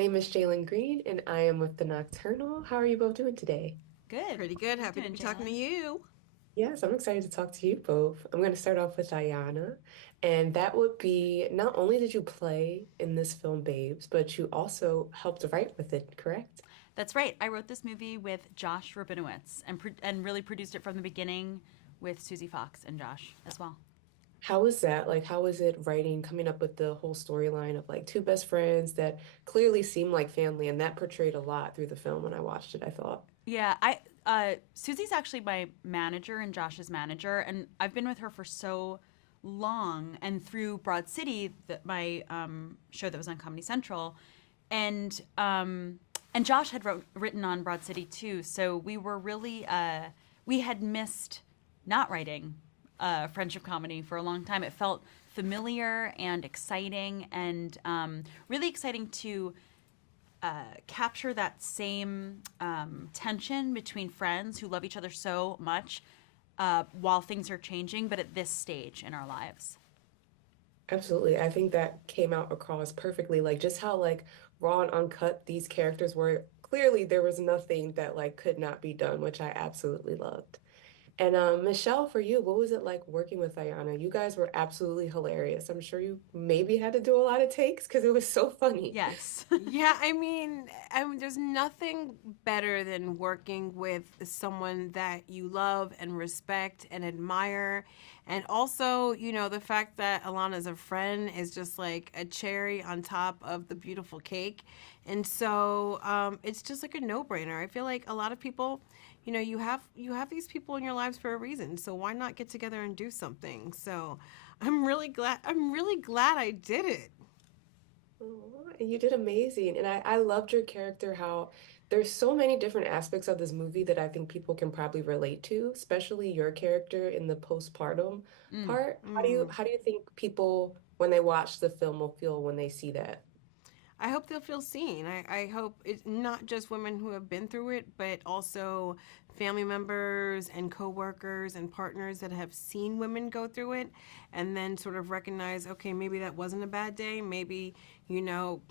name is Jalen Green, and I am with the Nocturnal. How are you both doing today? Good. Pretty good. How you Happy to doing, be talking to Jalen? you. Yes, I'm excited to talk to you both. I'm going to start off with Diana, and that would be not only did you play in this film Babes, but you also helped write with it, correct? That's right. I wrote this movie with Josh Rabinowitz and really produced it from the beginning with Susie Fox and Josh as well. How was that? Like, how was it writing, coming up with the whole storyline of like two best friends that clearly seem like family, and that portrayed a lot through the film when I watched it, I thought. Yeah, I Susie's actually my manager and Josh's manager, and I've been with her for so long. And through Broad City, my show that was on Comedy Central, and and Josh had written on Broad City too. So we were really we had missed not writing friendship comedy for a long time. It felt familiar and exciting, and really exciting to capture that same tension between friends who love each other so much while things are changing, but at this stage in our lives. Absolutely. I think that came out across perfectly. Like just how like raw and uncut these characters were. Clearly there was nothing that like could not be done, which I absolutely loved. And Michelle, for you, what was it like working with Ayana? You guys were absolutely hilarious. I'm sure you maybe had to do a lot of takes because it was so funny. Yes. Yeah, I mean, there's nothing better than working with someone that you love and respect and admire. And also, the fact that Alana's a friend is just like a cherry on top of the beautiful cake. And so it's just like a no-brainer. I feel like a lot of people, you have these people in your lives for a reason. So why not get together and do something? So I'm really glad I did it. Oh, and you did amazing. And I loved your character, how there's so many different aspects of this movie that I think people can probably relate to, especially your character in the postpartum Mm. part. Mm. How do you think people, when they watch the film, will feel when they see that? I hope they'll feel seen. I hope it's not just women who have been through it, but also family members and coworkers and partners that have seen women go through it and then sort of recognize, okay, maybe that wasn't a bad day. Maybe,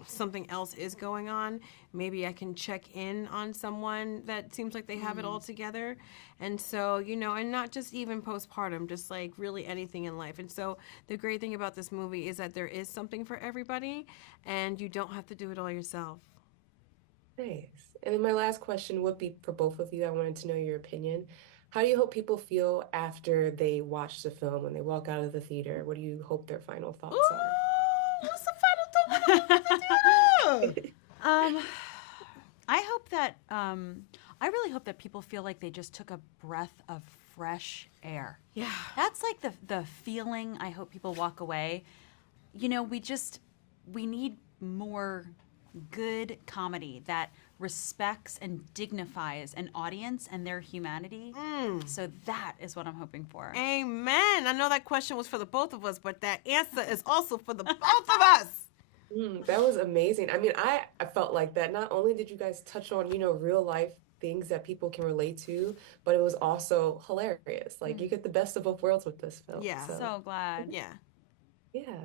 something else is going on. Maybe I can check in on someone that seems like they have it all together. And so, and not just even postpartum, just like really anything in life. And so the great thing about this movie is that there is something for everybody and you don't have to do it all yourself. Nice. And then my last question would be for both of you. I wanted to know your opinion. How do you hope people feel after they watch the film, when they walk out of the theater? What do you hope their final thoughts are? Ooh, what's the final thought? What do you want me to do? um, I hope that I really hope that people feel like they just took a breath of fresh air. Yeah. That's like the feeling I hope people walk away. We need more good comedy that respects and dignifies an audience and their humanity. So that is what I'm hoping for. Amen. I know that question was for the both of us, but that answer is also for the both of us. That was amazing. I mean, I felt like that. Not only did you guys touch on, real life things that people can relate to, but it was also hilarious. Like you get the best of both worlds with this film. Yeah. So, So glad. Yeah. yeah.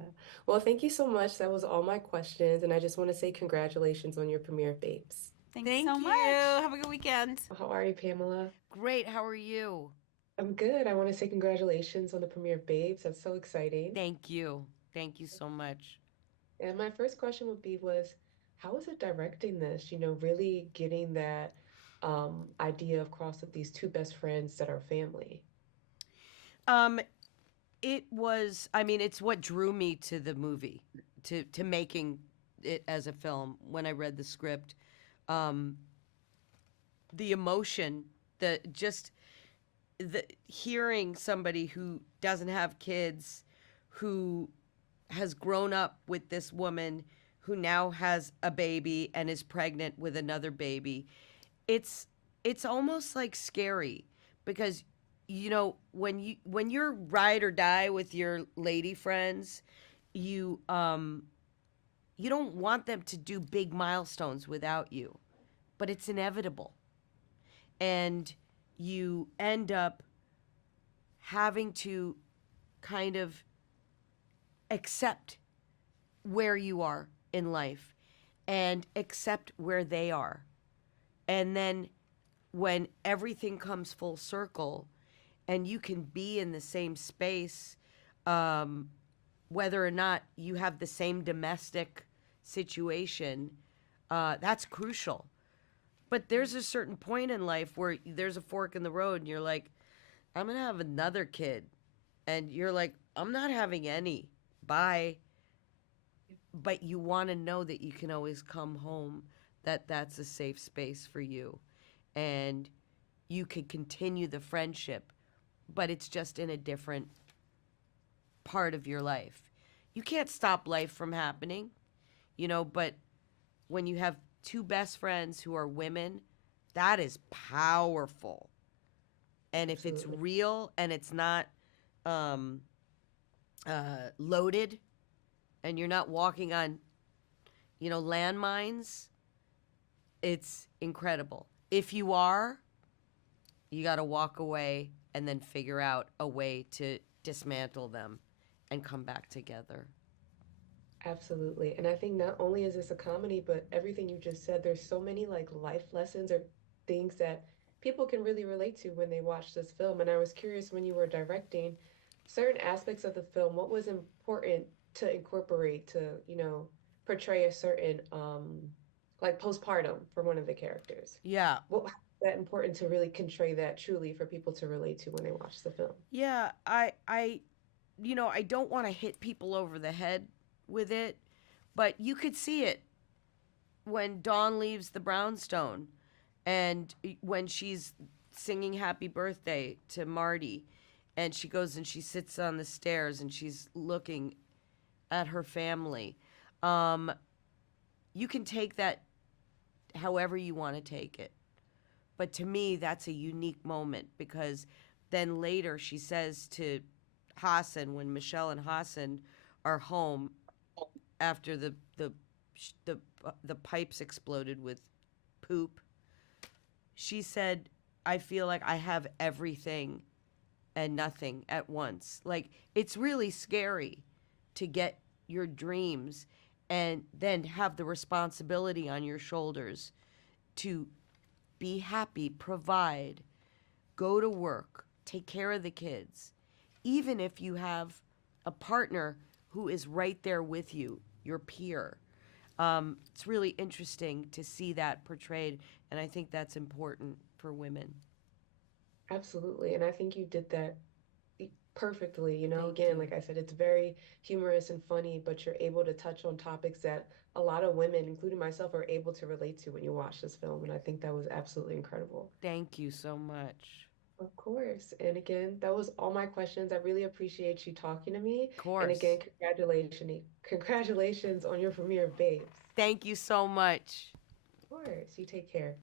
Well, thank you so much. That was all my questions. And I just want to say congratulations on your premiere, Babes. Thanks Thank so you. much. Have a good weekend. How are you, Pamela? Great. How are you? I'm good. I want to say congratulations on the premiere of Babes. That's so exciting. Thank you. Thank you so much. And my first question would be was, how was it directing this? Really getting that idea across of these two best friends that are family. Um, it was, I mean, it's what drew me to the movie, to making it as a film when I read the script. Um, the emotion, the hearing somebody who doesn't have kids, who has grown up with this woman who now has a baby and is pregnant with another baby. It's almost like scary because when you're ride or die with your lady friends, you don't want them to do big milestones without you, but it's inevitable. And you end up having to kind of accept where you are in life and accept where they are. And then when everything comes full circle and you can be in the same space, whether or not you have the same domestic situation, that's crucial. But there's a certain point in life where there's a fork in the road and you're like, I'm going to have another kid. And you're like, I'm not having any. Bye. But you want to know that you can always come home, that that's a safe space for you. And you could continue the friendship, but it's just in a different part of your life. You can't stop life from happening, but when you have two best friends who are women, that is powerful. And if it's Absolutely. real and it's not loaded, and you're not walking on, landmines, it's incredible. If you are, you got to walk away and then figure out a way to dismantle them and come back together. Absolutely. And I think not only is this a comedy, but everything you just said, there's so many like life lessons or things that people can really relate to when they watch this film. And I was curious when you were directing certain aspects of the film, what was important to incorporate to, portray a certain like postpartum for one of the characters. Yeah. What was that important to really portray that truly for people to relate to when they watch the film? Yeah, I don't want to hit people over the head with it, but you could see it when Dawn leaves the brownstone and when she's singing happy birthday to Marty, and she goes and she sits on the stairs and she's looking at her family. You can take that however you want to take it. But to me, that's a unique moment because then later she says to Hassan, when Michelle and Hassan are home after the pipes exploded with poop, she said, I feel like I have everything and nothing at once. Like, it's really scary to get your dreams and then have the responsibility on your shoulders to be happy, provide, go to work, take care of the kids, even if you have a partner who is right there with you, your peer. It's really interesting to see that portrayed, and I think that's important for women. Absolutely. And I think you did that perfectly. Thank Again, you. like I said, it's very humorous and funny, but you're able to touch on topics that a lot of women, including myself, are able to relate to when you watch this film. And I think that was absolutely incredible. Thank you so much. Of course. And again, that was all my questions. I really appreciate you talking to me. Of And course. again, congratulations on your premiere of Babes. Thank you so much. Of course. You take care.